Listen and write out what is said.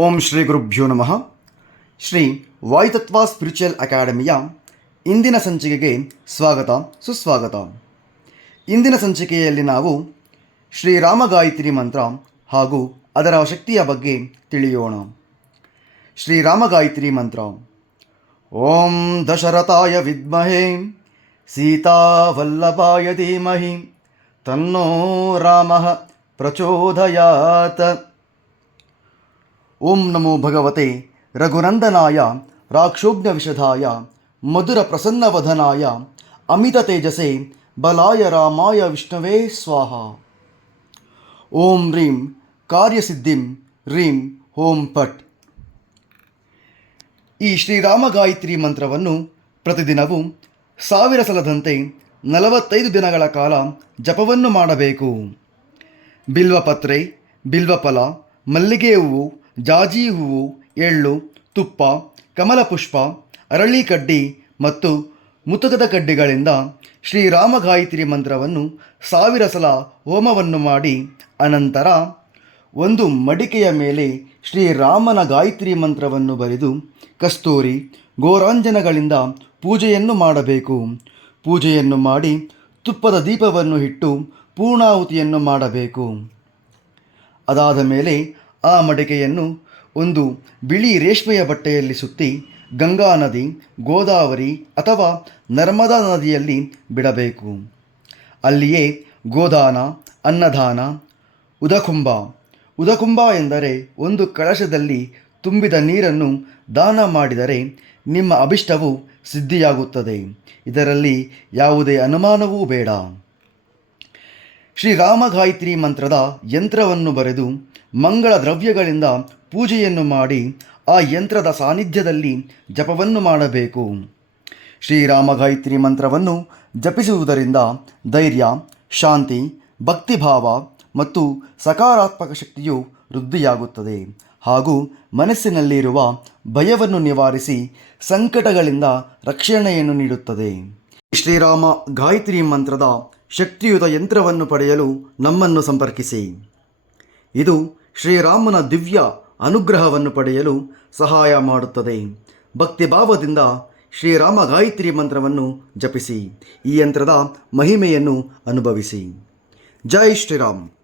ಓಂ ಶ್ರೀ ಗುರುಭ್ಯೋ ನಮಃ. ಶ್ರೀ ವಾಯುತತ್ವ ಸ್ಪಿರಿಚುವಲ್ ಅಕಾಡೆಮಿಯ ಇಂದಿನ ಸಂಚಿಕೆಗೆ ಸ್ವಾಗತ, ಸುಸ್ವಾಗತ. ಇಂದಿನ ಸಂಚಿಕೆಯಲ್ಲಿ ನಾವು ಶ್ರೀರಾಮ ಗಾಯತ್ರಿ ಮಂತ್ರ ಹಾಗೂ ಅದರ ಶಕ್ತಿಯ ಬಗ್ಗೆ ತಿಳಿಯೋಣ. ಶ್ರೀರಾಮ ಗಾಯತ್ರಿ ಮಂತ್ರ. ಓಂ ದಶರಥಾಯ ವಿದ್ಮಹೇ ಸೀತಾವಲ್ಲಭಾಯ ಧೀಮಹಿ, ತನ್ನೋ ರಾಮ ಪ್ರಚೋದಯಾತ್. ಓಂ ನಮೋ ಭಗವತೆ ರಘುನಂದನಾಯ ರಾಕ್ಷೋಜ್ಞವಿಷಧಾಯ ಮಧುರ ಪ್ರಸನ್ನವಧನಾಯ, ಅಮಿತ ತೇಜಸೆ, ಬಲಾಯ ರಾಮಾಯ ವಿಷ್ಣವೇ ಸ್ವಾಹ. ಓಂ ರೀಂ, ಕಾರ್ಯಸಿದ್ಧಿಂ, ರೀಂ, ಓಂ ಪಟ್. ಈ ಶ್ರೀರಾಮ ಗಾಯತ್ರಿ ಮಂತ್ರವನ್ನು ಪ್ರತಿದಿನವೂ ಸಾವಿರ ಸಲದಂತೆ ನಲವತ್ತೈದು ದಿನಗಳ ಕಾಲ ಜಪವನ್ನು ಮಾಡಬೇಕು. ಬಿಲ್ವಪತ್ರೆ, ಬಿಲ್ವಫಲ ಮಲ್ಲಿಗೆ ಹೂವು ಜಾಜಿ ಹೂವು, ಎಳ್ಳು, ತುಪ್ಪ, ಕಮಲಪುಷ್ಪ ಅರಳಿ ಕಡ್ಡಿ ಮತ್ತು ಮುತುಕದ ಕಡ್ಡಿಗಳಿಂದ ಶ್ರೀರಾಮ ಗಾಯತ್ರಿ ಮಂತ್ರವನ್ನು ಸಾವಿರ ಸಲ ಹೋಮವನ್ನು ಮಾಡಿ, ಅನಂತರ ಒಂದು ಮಡಿಕೆಯ ಮೇಲೆ ಶ್ರೀರಾಮನ ಗಾಯತ್ರಿ ಮಂತ್ರವನ್ನು ಬರೆದು ಕಸ್ತೂರಿ ಗೋರಾಂಜನಗಳಿಂದ ಪೂಜೆಯನ್ನು ಮಾಡಬೇಕು. ಪೂಜೆಯನ್ನು ಮಾಡಿ ತುಪ್ಪದ ದೀಪವನ್ನು ಇಟ್ಟು ಪೂರ್ಣಾಹುತಿಯನ್ನು ಮಾಡಬೇಕು. ಅದಾದ ಮೇಲೆ ಆ ಮಡಿಕೆಯನ್ನು ಒಂದು ಬಿಳಿ ರೇಷ್ಮೆಯ ಬಟ್ಟೆಯಲ್ಲಿ ಸುತ್ತಿ ಗಂಗಾ ನದಿ, ಗೋದಾವರಿ ಅಥವಾ ನರ್ಮದಾ ನದಿಯಲ್ಲಿ ಬಿಡಬೇಕು. ಅಲ್ಲಿಯೇ ಗೋದಾನ, ಅನ್ನದಾನ, ಉದಕುಂಭ. ಉದಕುಂಭ ಎಂದರೆ ಒಂದು ಕಳಶದಲ್ಲಿ ತುಂಬಿದ ನೀರನ್ನು ದಾನ ಮಾಡಿದರೆ ನಿಮ್ಮ ಅಭಿಷ್ಟವು ಸಿದ್ಧಿಯಾಗುತ್ತದೆ. ಇದರಲ್ಲಿ ಯಾವುದೇ ಅನುಮಾನವೂ ಬೇಡ. ಶ್ರೀರಾಮ ಗಾಯತ್ರಿ ಮಂತ್ರದ ಯಂತ್ರವನ್ನು ಬರೆದು ಮಂಗಳ ದ್ರವ್ಯಗಳಿಂದ ಪೂಜೆಯನ್ನು ಮಾಡಿ ಆ ಯಂತ್ರದ ಸಾನ್ನಿಧ್ಯದಲ್ಲಿ ಜಪವನ್ನು ಮಾಡಬೇಕು. ಶ್ರೀರಾಮ ಗಾಯತ್ರಿ ಮಂತ್ರವನ್ನು ಜಪಿಸುವುದರಿಂದ ಧೈರ್ಯ, ಶಾಂತಿ, ಭಕ್ತಿಭಾವ ಮತ್ತು ಸಕಾರಾತ್ಮಕ ಶಕ್ತಿಯು ವೃದ್ಧಿಯಾಗುತ್ತದೆ ಹಾಗೂ ಮನಸ್ಸಿನಲ್ಲಿರುವ ಭಯವನ್ನು ನಿವಾರಿಸಿ ಸಂಕಟಗಳಿಂದ ರಕ್ಷಣೆಯನ್ನು ನೀಡುತ್ತದೆ. ಶ್ರೀರಾಮ ಗಾಯತ್ರಿ ಮಂತ್ರದ ಶಕ್ತಿಯುತ ಯಂತ್ರವನ್ನು ಪಡೆಯಲು ನಮ್ಮನ್ನು ಸಂಪರ್ಕಿಸಿ. ಇದು ಶ್ರೀರಾಮನ ದಿವ್ಯ ಅನುಗ್ರಹವನ್ನು ಪಡೆಯಲು ಸಹಾಯ ಮಾಡುತ್ತದೆ. ಭಕ್ತಿಭಾವದಿಂದ ಶ್ರೀರಾಮ ಗಾಯತ್ರಿ ಮಂತ್ರವನ್ನು ಜಪಿಸಿ. ಈ ಯಂತ್ರದ ಮಹಿಮೆಯನ್ನು ಅನುಭವಿಸಿ. ಜೈ ಶ್ರೀರಾಮ್.